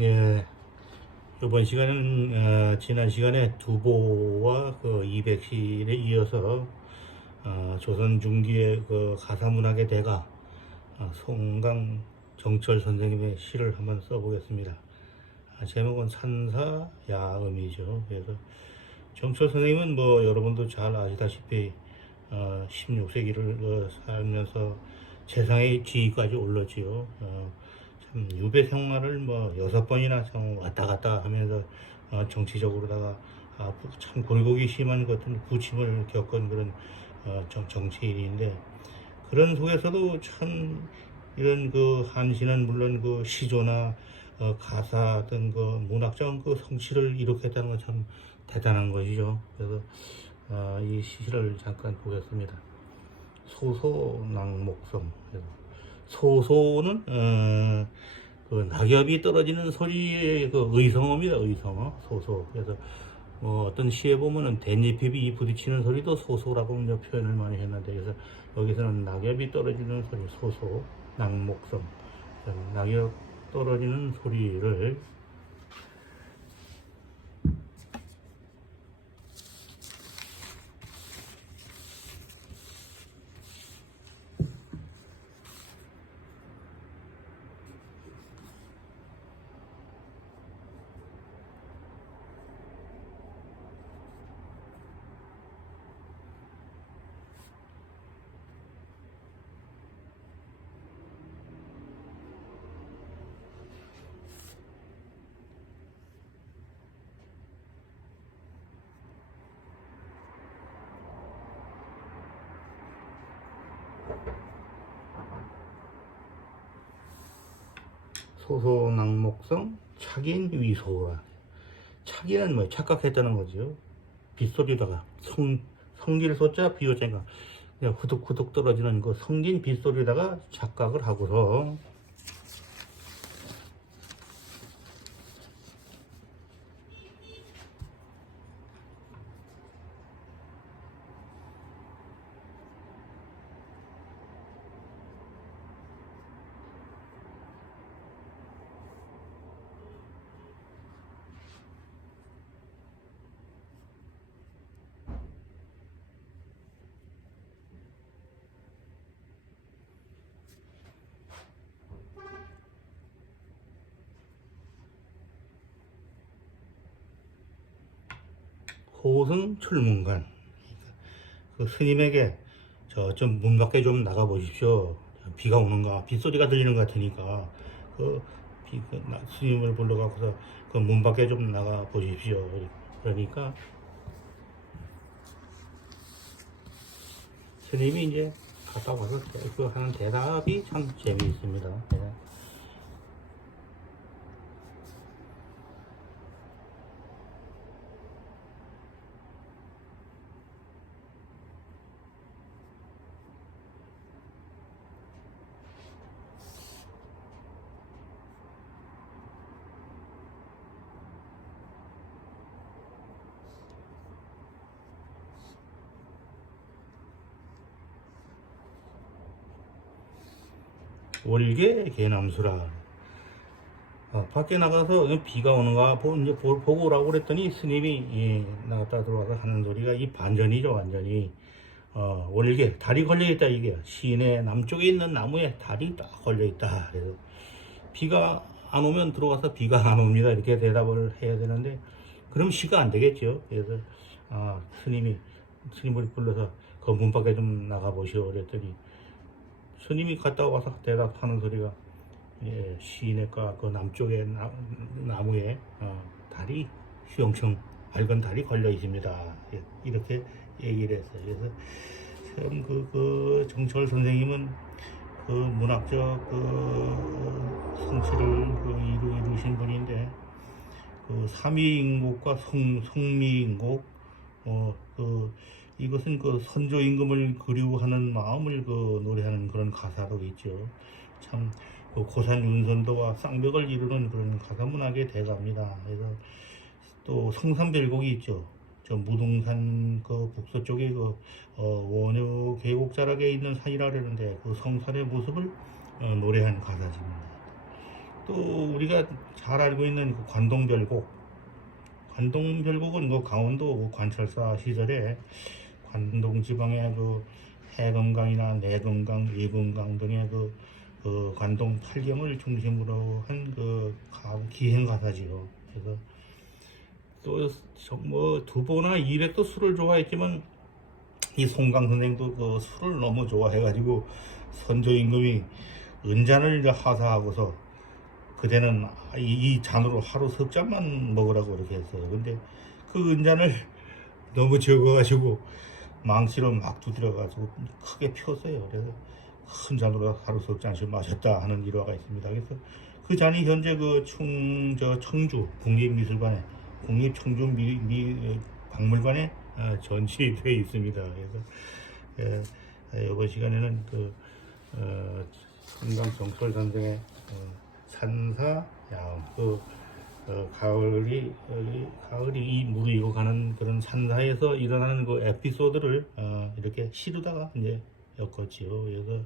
예, 이번 시간은 어, 지난 시간에 두보와 그 이백실에 이어서 어, 조선 중기의 그 가사문학의 대가 어, 송강 정철 선생님의 시를 한번 써보겠습니다. 아, 제목은 산사야음이죠. 그래서 정철 선생님은 뭐 여러분도 잘 아시다시피 어, 16세기를 어, 살면서 세상의 지위까지 올랐지요. 어, 참 유배 생활을 뭐 여섯 번이나 참 왔다 갔다 하면서 어, 정치적으로다가 아, 부- 참 골고기 심한 것 같은 부침을 겪은 그런 어, 정, 정치인인데 그런 속에서도 참 이런 그 한시는 물론 그 시조나 어, 가사 등 그 문학적 그 성취를 이룩했다는 건 참 대단한 것이죠. 그래서 어, 이 시를 잠깐 보겠습니다. 소소낭목성. 그래서 소소는 어, 그 낙엽이 떨어지는 소리의 그 의성어입니다. 의성어. 소소. 그래서 뭐 어떤 시에 보면은 댄잎이 부딪히는 소리도 소소라고 표현을 많이 했는데 그래서 여기서는 낙엽이 떨어지는 소리 소소 낙목성 낙엽 떨어지는 소리를 소소낭목성 착인 위소라. 착인은 뭐 착각했다는 거죠 빗소리다가 성 성길 소자 그냥 후둑후둑 떨어지는 그 성긴 빗소리다가 착각을 하고서 호승 출문관 그 스님에게 저 좀 문 밖에 좀 나가 보십시오. 비가 오는가 빗소리가 들리는 것 같으니까 그, 비, 그 나- 스님을 불러가고서 그 문 밖에 좀 나가 보십시오. 그러니까 스님이 이제 갔다 와서 그 하는 대답이 참 재미있습니다. 네. 월계 개남수라. 어, 밖에 나가서 비가 오는가 보, 이제 보, 보고 오라고 그랬더니 스님이 예, 나갔다 들어와서 하는 소리가 이 반전이죠 완전히. 어, 월계 달이 걸려 있다 이게 시내 남쪽에 있는 나무에 달이 딱 걸려 있다. 그래서 비가 안 오면 들어와서 비가 안 옵니다. 이렇게 대답을 해야 되는데 그럼 시가 안 되겠죠. 그래서 아, 스님이 스님을 불러서 그문 밖에 좀 나가 보시오 그랬더니 스님이 갔다 와서 대답하는 소리가 예, 시내가 그 남쪽에 나, 나무에 어, 달이 휘영청 밝은 달이 걸려 있습니다. 예, 이렇게 얘기를 했어요. 그래서 참 그 그 정철 선생님은 그 문학적 그 성취를 그 이루, 이루신 분인데 그 삼위인곡과 성, 성미인곡 어 그 이것은 그 선조 임금을 그리워하는 마음을 그 노래하는 그런 가사로 있죠. 참, 그 고산 윤선도와 쌍벽을 이루는 그런 가사 문학의 대가입니다. 그래서 또 성산별곡이 있죠. 저 무동산 그 북서쪽에 그 어, 원효 계곡 자락에 있는 산이라 그러는데 그 성산의 모습을 어, 노래한 가사집니다. 또 우리가 잘 알고 있는 그 관동별곡 관동별곡은 그 강원도 그 관철사 시절에 관동 지방의 그 해금강이나 내금강, 이금강 등의 그, 그 관동 팔경을 중심으로 한 그 기행 가사지요. 그래서 또뭐 두보나 이백도 술을 좋아했지만 이 송강 선생도 그 술을 너무 좋아해가지고 선조 임금이 은잔을 하사하고서 그대는 이, 이 잔으로 하루 석 잔만 먹으라고 이렇게 했어요. 근데 그 은잔을 너무 적어가지고 망치로 막 두드려가지고 크게 폈어요. 그래서 큰 잔으로 하루 석 잔씩 마셨다 하는 일화가 있습니다. 그래서 그 잔이 현재 그 충, 저 청주 국립미술관에 국립청주 미, 미, 박물관에 어, 전시되어 있습니다. 그래서 에, 에, 이번 시간에는 그 어, 한강 정철 선생의 어, 산사 야음 그 어, 가을이 어, 가을이 이 무르익어 가는 그런 산사에서 일어나는 그 에피소드를 어, 이렇게 시루다가 이제 엮었지요. 그래서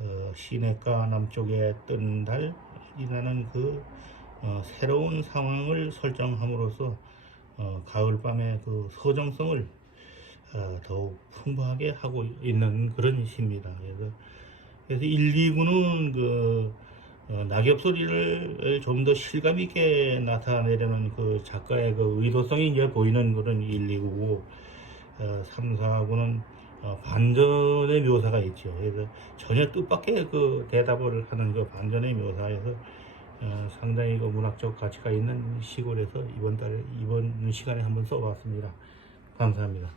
어, 시냇가 남쪽에 뜬 달이라는 그 어, 새로운 상황을 설정함으로써 어, 가을밤의 그 서정성을 어, 더욱 풍부하게 하고 있는 그런 시입니다. 그래서 그래서 1, 2구는 그 어, 낙엽 소리를 좀 더 실감 있게 나타내려는 그 작가의 그 의도성이 이제 보이는 그런 1, 2구고 어, 3, 4구는 어, 반전의 묘사가 있죠. 그래서 전혀 뜻밖의 그 대답을 하는 그 반전의 묘사에서 어, 상당히 그 문학적 가치가 있는 시골에서 이번 달 이번 시간에 한번 써봤습니다. 감사합니다.